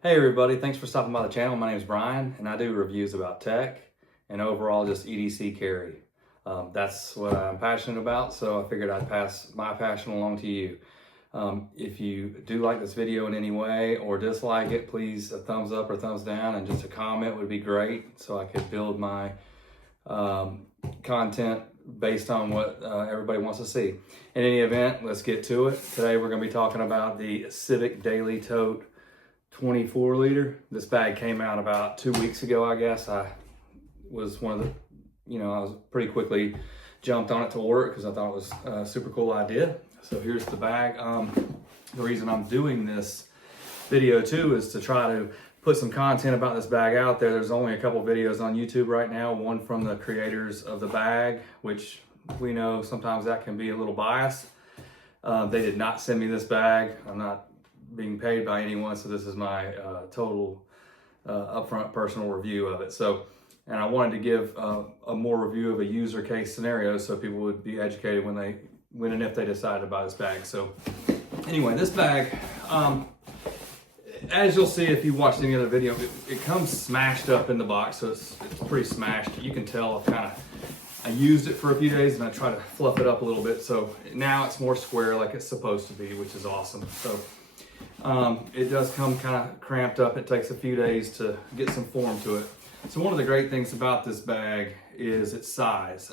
Hey everybody, thanks for stopping by the channel. My name is Brian and I do reviews about tech and overall just EDC carry. That's what I'm passionate about, so I figured I'd pass my passion along to you. If you do like this video in any way or dislike it, please a thumbs up or thumbs down, and just a comment would be great so I could build my content based on what everybody wants to see. In any event, let's get to it. Today we're going to be talking about the Civic Daily Tote 24 liter. This bag came out about 2 weeks ago, I guess. I was one of the, I was pretty quickly jumped on it to work because I thought it was a super cool idea. So here's the bag. The reason I'm doing this video too is to try to put some content about this bag out there. There's only a couple videos on YouTube right now, one from the creators of the bag, which we know sometimes that can be a little biased. They did not send me this bag. I'm not being paid by anyone, so this is my total upfront personal review of it. And I wanted to give a more review of a user case scenario so people would be educated when and if they decided to buy this bag. So anyway, this bag, as you'll see if you watched any other video, it comes smashed up in the box, so it's pretty smashed. You can tell I used it for a few days and I tried to fluff it up a little bit, so now it's more square like it's supposed to be, which is awesome. So it does come kind of cramped up. It takes a few days to get some form to it. So one of the great things about this bag is its size.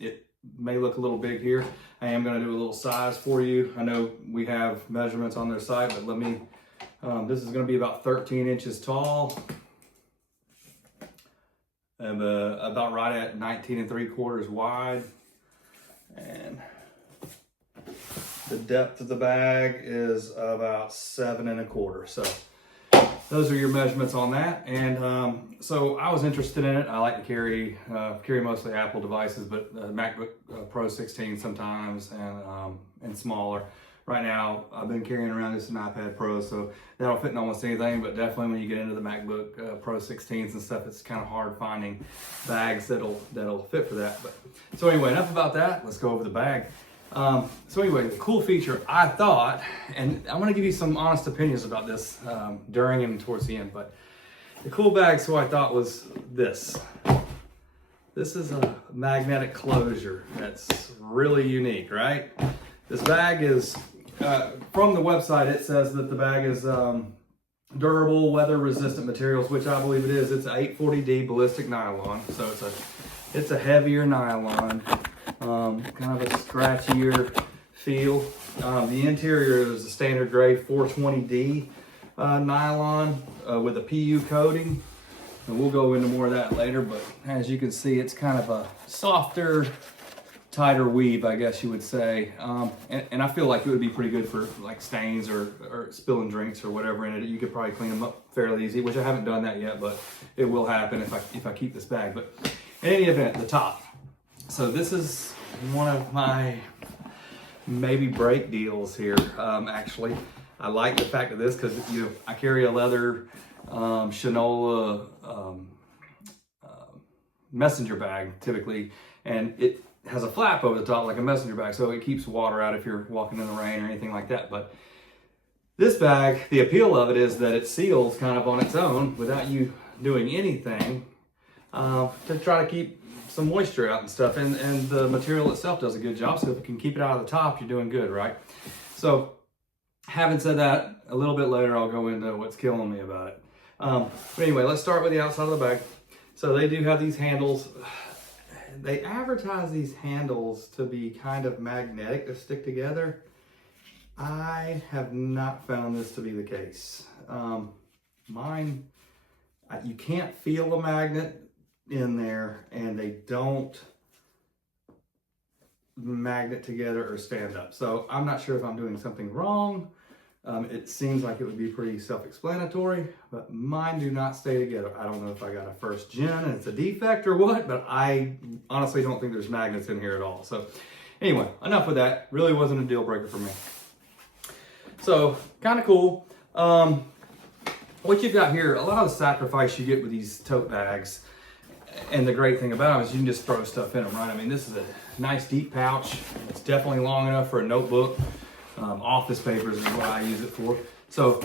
It may look a little big here. I am going to do a little size for you. I know we have measurements on their site, but this is going to be about 13 inches tall and about right at 19 3/4 wide. And the depth of the bag is about 7 1/4. So those are your measurements on that. And so I was interested in it. I like to carry mostly Apple devices, but MacBook Pro 16 sometimes, and smaller. Right now, I've been carrying around just an iPad Pro, so that'll fit in almost anything, but definitely when you get into the MacBook Pro 16s and stuff, it's kind of hard finding bags that'll fit for that. So anyway, enough about that. Let's go over the bag. So anyway, the cool feature I thought, and I'm going to give you some honest opinions about this during and towards the end, but the cool bag, so I thought, was this. This is a magnetic closure that's really unique, right? This bag is, from the website, it says that the bag is durable, weather-resistant materials, which I believe it is. It's 840D ballistic nylon, so it's a heavier nylon. Kind of a scratchier feel. The interior is a standard grade 420D nylon with a PU coating, and we'll go into more of that later, but as you can see, it's kind of a softer, tighter weave, I guess you would say, and I feel like it would be pretty good for like stains or spilling drinks or whatever in it. You could probably clean them up fairly easy, which I haven't done that yet, but it will happen if I keep this bag. But in any event, the top. So this is one of my maybe break deals here. Actually, I like the fact of this because I carry a leather Shinola messenger bag typically, and it has a flap over the top like a messenger bag, so it keeps water out if you're walking in the rain or anything like that. But this bag, the appeal of it is that it seals kind of on its own without you doing anything to try to keep some moisture out and stuff, and the material itself does a good job. So if you can keep it out of the top, you're doing good, right? So having said that, a little bit later I'll go into what's killing me about it. But anyway, let's start with the outside of the bag. So they do have these handles. They advertise these handles to be kind of magnetic, to stick together. I have not found this to be the case. Mine, you can't feel a magnet in there, and they don't magnet together or stand up. So I'm not sure if I'm doing something wrong. It seems like it would be pretty self-explanatory, but mine do not stay together. I don't know if I got a first gen and it's a defect or what, but I honestly don't think there's magnets in here at all. So anyway, enough with that. Really wasn't a deal breaker for me. So kind of cool. What you've got here, a lot of the sacrifice you get with these tote bags, and the great thing about them is you can just throw stuff in them, right? I mean, this is a nice deep pouch. It's definitely long enough for a notebook. Office papers is what I use it for. So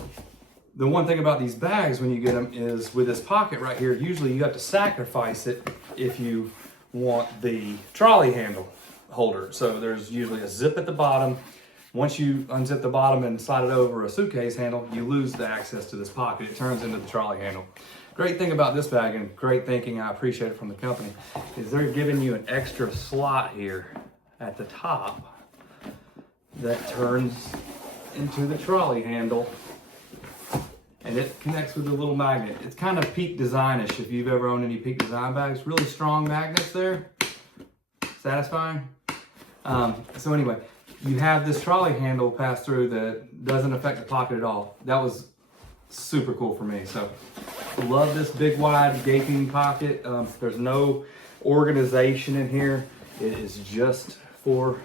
the one thing about these bags when you get them is with this pocket right here, usually you have to sacrifice it if you want the trolley handle holder. So there's usually a zip at the bottom. Once you unzip the bottom and slide it over a suitcase handle, you lose the access to this pocket. It turns into the trolley handle. Great thing about this bag, and great thinking, I appreciate it from the company, is they're giving you an extra slot here at the top that turns into the trolley handle, and it connects with a little magnet. It's kind of Peak Design-ish if you've ever owned any Peak Design bags. Really strong magnets there. Satisfying. So anyway, you have this trolley handle pass through that doesn't affect the pocket at all. That was super cool for me. So love this big wide gaping pocket. There's no organization in here. It is just for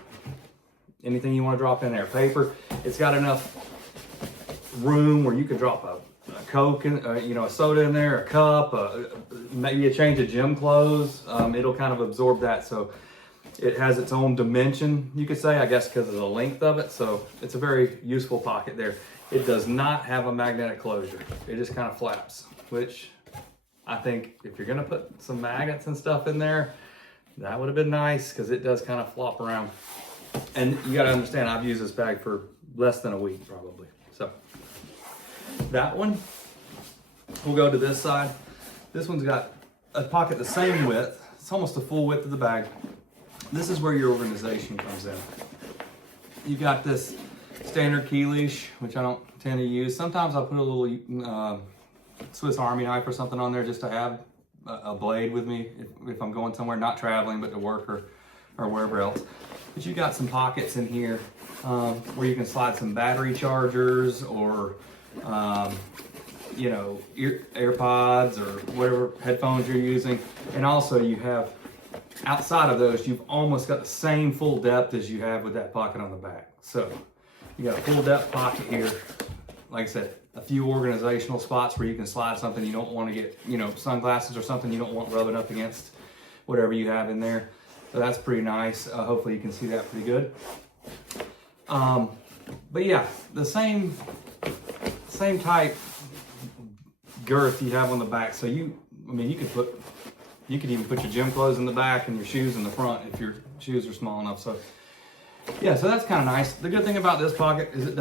anything you want to drop in there. Paper. It's got enough room where you can drop a Coke, a soda in there, a cup, maybe a change of gym clothes. It'll kind of absorb that. So it has its own dimension, you could say, I guess because of the length of it. So it's a very useful pocket there. It does not have a magnetic closure. It just kind of flaps, which I think if you're gonna put some magnets and stuff in there, that would have been nice because it does kind of flop around. And you gotta understand, I've used this bag for less than a week probably. So that one, we'll go to this side. This one's got a pocket the same width. It's almost the full width of the bag. This is where your organization comes in. You've got this standard key leash, which I don't tend to use. Sometimes I'll put a little Swiss Army knife or something on there just to have a blade with me if I'm going somewhere, not traveling, but to work or wherever else. But you got some pockets in here where you can slide some battery chargers or AirPods or whatever headphones you're using. And also you have, outside of those, you've almost got the same full depth as you have with that pocket on the back. So you got a full depth pocket here. Like I said, a few organizational spots where you can slide something you don't want to get, sunglasses or something you don't want rubbing up against whatever you have in there. So that's pretty nice. Hopefully you can see that pretty good. But yeah, the same type girth you have on the back. So you could even put your gym clothes in the back and your shoes in the front if your shoes are small enough. So yeah, so that's kind of nice. The good thing about this pocket is it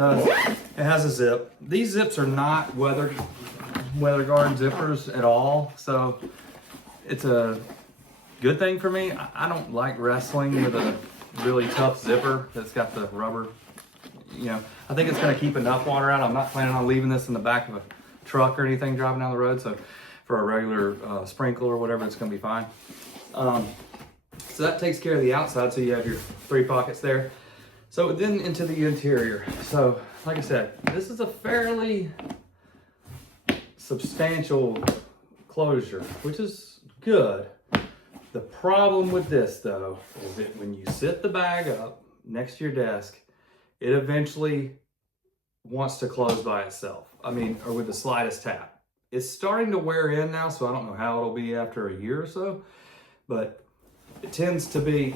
has a zip. These zips are not weather guard zippers at all. So it's a good thing for me. I don't like wrestling with a really tough zipper that's got the rubber. I think it's going to keep enough water out. I'm not planning on leaving this in the back of a truck or anything driving down the road. So for a regular sprinkle or whatever, it's going to be fine. So that takes care of the outside. So you have your 3 pockets there. So then into the interior. So like I said, this is a fairly substantial closure, which is good. The problem with this though, is that when you sit the bag up next to your desk, it eventually wants to close by itself. Or with the slightest tap. It's starting to wear in now, so I don't know how it'll be after a year or so, but it tends to be,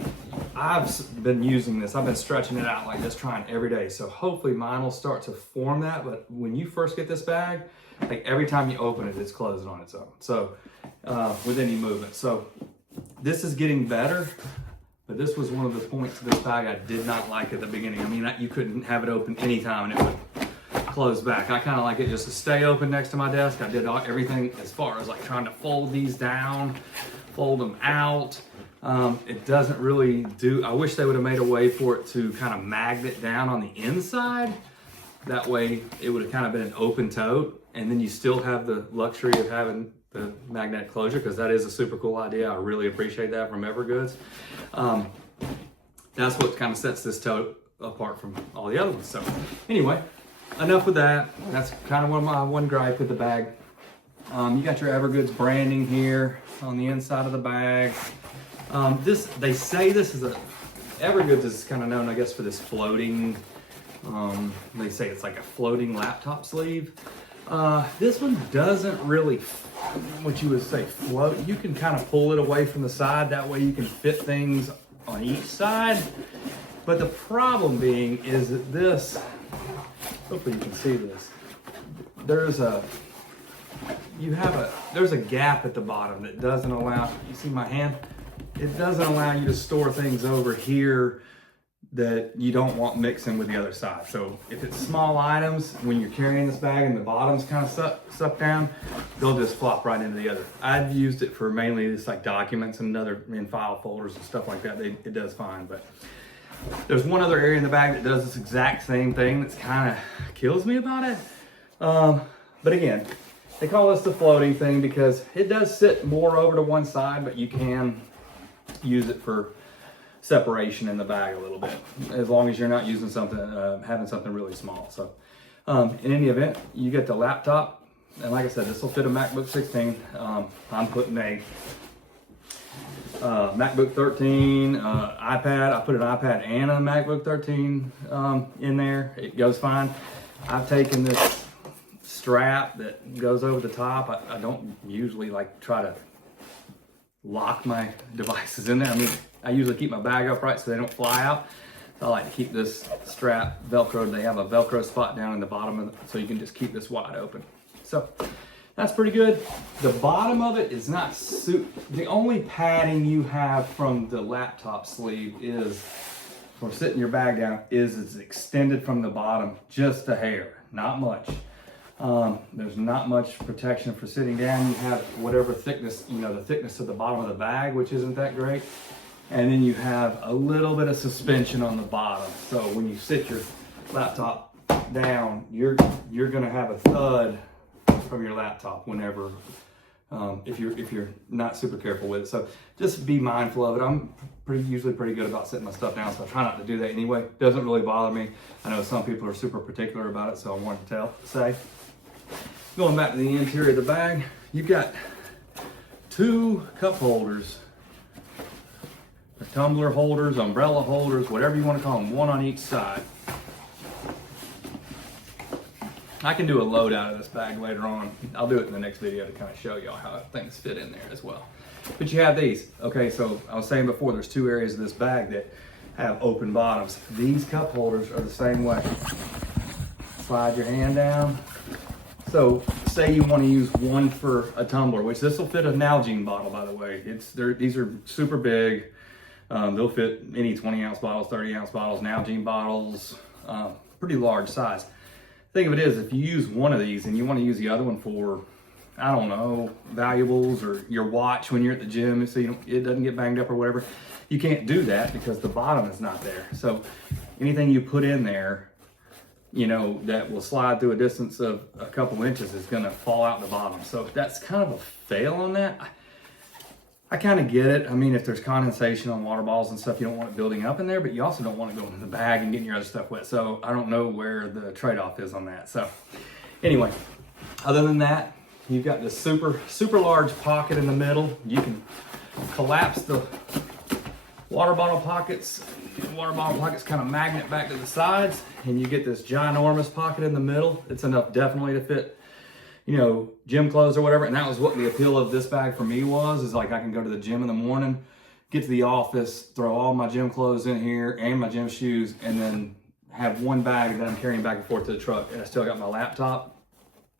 I've been using this, I've been stretching it out like this, trying every day. So hopefully mine will start to form that, but when you first get this bag, like every time you open it, it's closing on its own. So with any movement. So this is getting better, but this was one of the points of this bag I did not like at the beginning. You couldn't have it open anytime and it would close back. I kind of like it just to stay open next to my desk. I did everything as far as like trying to fold these down, fold them out. It doesn't really do, I wish they would have made a way for it to kind of magnet down on the inside. That way it would have kind of been an open tote, and then you still have the luxury of having the magnetic closure, because that is a super cool idea. I really appreciate that from EVERGOODS. That's what kind of sets this tote apart from all the other ones. So anyway, enough with that. That's kind of one gripe with the bag. You got your EVERGOODS branding here on the inside of the bag. They say this is EVERGOODS is kind of known, I guess, for this floating, they say it's like a floating laptop sleeve. This one doesn't really, what you would say, float. You can kind of pull it away from the side. That way you can fit things on each side. But the problem being is that this, hopefully you can see this, there's a gap at the bottom that doesn't allow, you see my hand? It doesn't allow you to store things over here that you don't want mixing with the other side. So if it's small items, when you're carrying this bag and the bottom's kind of sucked down, they'll just flop right into the other. I've used it for mainly just like documents and other in file folders and stuff like that. It does fine, but there's one other area in the bag that does this exact same thing that's kind of kills me about it. But again, they call this the floating thing because it does sit more over to one side, but you can use it for separation in the bag a little bit, as long as you're not using something, having something really small. So in any event, you get the laptop, and like I said, this will fit a MacBook 16. I'm putting a MacBook 13, iPad. I put an iPad and a MacBook 13 in there. It goes fine. I've taken this strap that goes over the top. I don't usually like try to lock my devices in there. I mean, I usually keep my bag upright so they don't fly out. So I like to keep this strap Velcroed. They have a Velcro spot down in the bottom of it, so you can just keep this wide open. So that's pretty good. The bottom of it is not the only padding you have from the laptop sleeve is, for sitting your bag down, is it's extended from the bottom just a hair, not much. There's not much protection for sitting down. You have whatever thickness, the thickness of the bottom of the bag, which isn't that great. And then you have a little bit of suspension on the bottom. So when you sit your laptop down, you're gonna have a thud from your laptop whenever, if you're not super careful with it. So just be mindful of it. I'm usually pretty good about setting my stuff down, so I try not to do that anyway. Doesn't really bother me. I know some people are super particular about it, so I wanted to say. Going back to the interior of the bag, you've got 2 cup holders, or tumbler holders, umbrella holders, whatever you want to call them, one on each side. I can do a load out of this bag later on. I'll do it in the next video to kind of show y'all how things fit in there as well. But you have these. Okay, so I was saying before, there's 2 areas of this bag that have open bottoms. These cup holders are the same way. Slide your hand down. So say you want to use one for a tumbler, which this will fit a Nalgene bottle, by the way. These are super big. They'll fit any 20-ounce bottles, 30-ounce bottles, Nalgene bottles, pretty large size. Thing of it is, if you use one of these and you want to use the other one for, I don't know, valuables or your watch when you're at the gym, so it doesn't get banged up or whatever, you can't do that because the bottom is not there. So anything you put in there, that will slide through a distance of a couple inches is going to fall out the bottom. So that's kind of a fail on that. I kind of get it. I mean, if there's condensation on water bottles and stuff, you don't want it building up in there, but you also don't want it going in the bag and getting your other stuff wet. So I don't know where the trade-off is on that. So anyway, other than that, you've got this super, super large pocket in the middle. You can collapse the water bottle pockets. Water bottle pockets kind of magnet back to the sides, and you get this ginormous pocket in the middle. It's enough definitely to fit, gym clothes or whatever. And that was what the appeal of this bag for me is like I can go to the gym in the morning, get to the office, throw all my gym clothes in here and my gym shoes, and then have one bag that I'm carrying back and forth to the truck. And I still got my laptop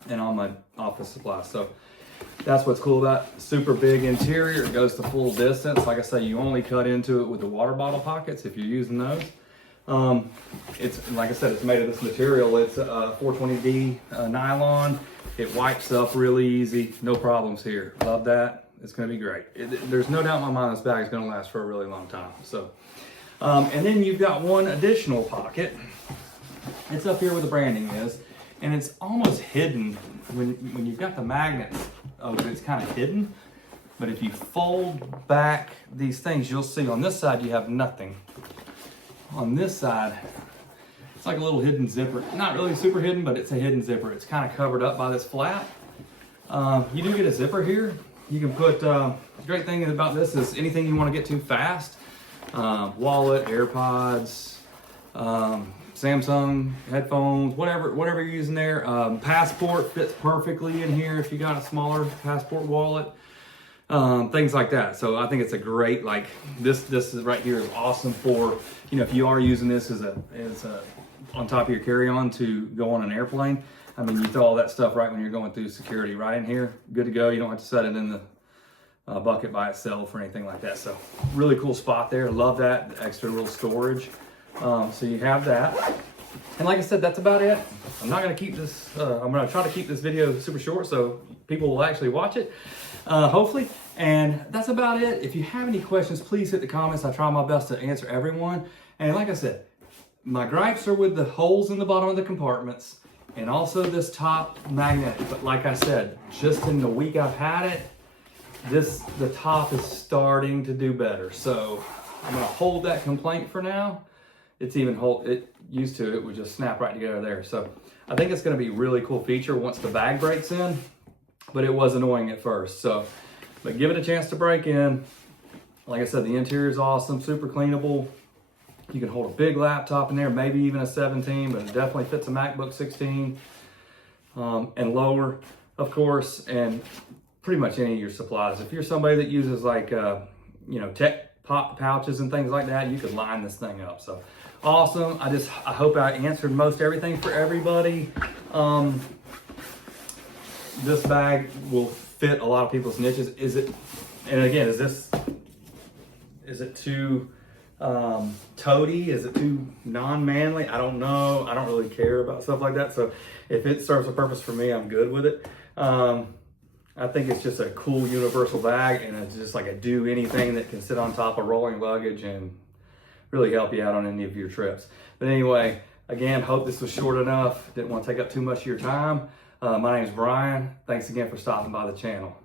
and all my office supplies. So that's what's cool about it. Super big interior. It goes the full distance. Like I say, you only cut into it with the water bottle pockets if you're using those. It's, like I said, it's made of this material. It's 420D nylon. It wipes up really easy. No problems here. Love that. It's going to be great. There's no doubt in my mind this bag is going to last for a really long time. So, and then you've got one additional pocket. It's up here where the branding is, and it's almost hidden when you've got the magnets. It's kind of hidden. But if you fold back these things, you'll see on this side you have nothing. On this side, it's like a little hidden zipper. Not really super hidden, but it's a hidden zipper. It's kind of covered up by this flap. You do get a zipper here. You can put, the great thing about this is anything you want to get to fast. Wallet, AirPods, Samsung headphones, whatever you're using there. Passport fits perfectly in here if you got a smaller passport wallet. Things like that. So I think it's a great, like this is right here is awesome for, if you are using this as a on top of your carry-on to go on an airplane. I mean, you throw all that stuff right when you're going through security right in here, good to go. You don't have to set it in the bucket by itself or anything like that. So really cool spot there. Love that extra little storage. So you have that. And like I said, that's about it. I'm not going to keep this, I'm going to try to keep this video super short so people will actually watch it, hopefully. And that's about it. If you have any questions, please hit the comments. I try my best to answer everyone. And like I said, my gripes are with the holes in the bottom of the compartments and also this top magnet. But like I said, just in the week I've had it, the top is starting to do better. So I'm going to hold that complaint for now. It used to, it would just snap right together there. So I think it's going to be a really cool feature once the bag breaks in, but it was annoying at first. So, but give it a chance to break in. Like I said, the interior is awesome, super cleanable. You can hold a big laptop in there, maybe even a 17, but it definitely fits a MacBook 16 and lower, of course, and pretty much any of your supplies. If you're somebody that uses like, tech pop pouches and things like that, you could line this thing up. So awesome. I hope I answered most everything for everybody. This bag will fit a lot of people's niches. Is it too toady? Is it too non-manly? I don't know. I don't really care about stuff like that. So if it serves a purpose for me, I'm good with it. I think it's just a cool universal bag, and it's just like a do anything that can sit on top of rolling luggage and really help you out on any of your trips. But anyway, again, hope this was short enough. Didn't want to take up too much of your time. My name is Brian. Thanks again for stopping by the channel.